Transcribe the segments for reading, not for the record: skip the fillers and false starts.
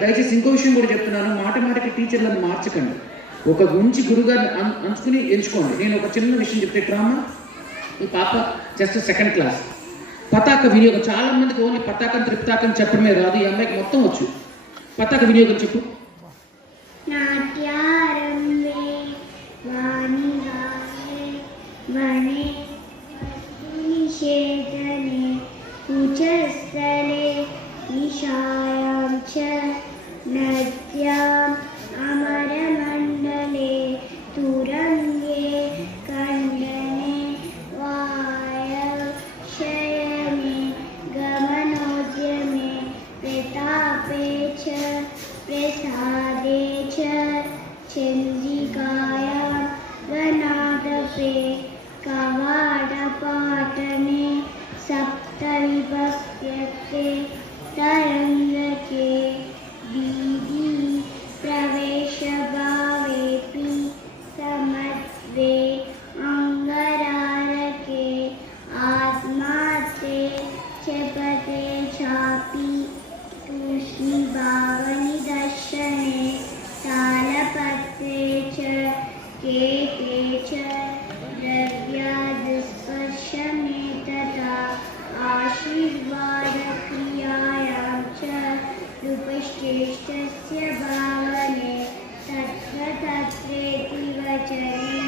దయచేసి ఇంకో విషయం కూడా చెప్తున్నాను, మాట మాటకి టీచర్లను మార్చకండి. ఒక గురించి గురుగారిని అంచుకుని ఎంచుకోండి. నేను ఒక చిన్న విషయం చెప్తే, డ్రామా ఈ పాప జస్ట్ 2nd క్లాస్. పతాక వినియోగం, చాలా మందికి ఓన్లీ పతాకం త్రిపతాకం చెప్పడమే రాదు, ఈ అమ్మాయికి మొత్తం వచ్చు. పతాక వినియోగం చెప్పు. నాట్యారంభే వాణిగాయే వనే నిషేధనే కుచస్థలే నిషాయాం చ నద్యాం అమరమండలే తురంగే ఖండనే వాయక్షయమే గమనోద్యమే ప్రతాపే చ ప్రసాదే చ చంద్రికాయాం గణాదపే కవాడపాటనే సప్తవిభక్త్యతే తరంగకే వీధి ప్రవేశభావేపి సమద్వే అంగరారకే ఆత్మాతే చపతే చాపి తూష్ణీభావని దర్శనే తాళపత్రే చ కేతే చ ద్రవ్యాదిస్పర్శమే తథా ఆశీర్వాదక్రియాయాం చ రూపశ్రేష్ఠస్య భావనే తత్రతత్రేతి వచనే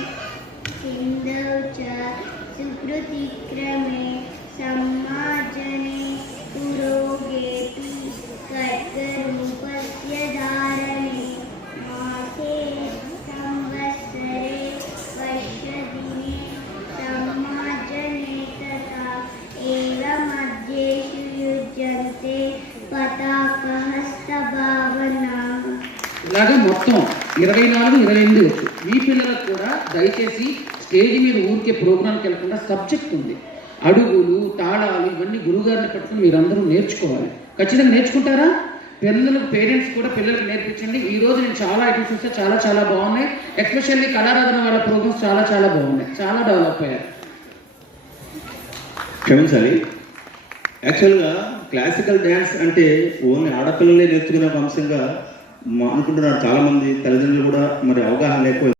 సింధౌ చ సుకృతిక్రమే సమ్మార్జనే పురోగేపి ఖడ్గరూపస్య ధారణే మాసే సంవత్సరే వర్షదినే సమ్మార్జనే తథా ఏవ మధ్యేషు యుజ్యంతే పతాకహస్తభావనా. ఇలాగా మొత్తం 24, 28 వచ్చు. మీ పిల్లలకు కూడా దయచేసి స్టేజ్ మీద ఊరికే ప్రోగ్రాంకి వెళ్ళకుండా సబ్జెక్ట్ ఉంది, అడుగులు తాళాలు ఇవన్నీ గురుగారిని పట్టుకుని మీరందరూ నేర్చుకోవాలి. ఖచ్చితంగా నేర్చుకుంటారా? పిల్లలకు పేరెంట్స్ కూడా పిల్లలకు నేర్పించండి. ఈ రోజు నేను చాలా ఐటమ్స్ చూస్తే చాలా చాలా బాగున్నాయి. ఎస్పెషల్లీ కళారాధన వాళ్ళ ప్రోగ్రామ్స్ చాలా చాలా బాగున్నాయి, చాలా డెవలప్ అయ్యారు. క్షమించాలి, యాక్చువల్గా క్లాసికల్ డ్యాన్స్ అంటే ఓన్లీ ఆడపిల్లలే నేర్చుకునే ఒక అంశంగా అనుకుంటున్నారు చాలామంది తల్లిదండ్రులు కూడా. మరి అవగాహన లేకపోయింది.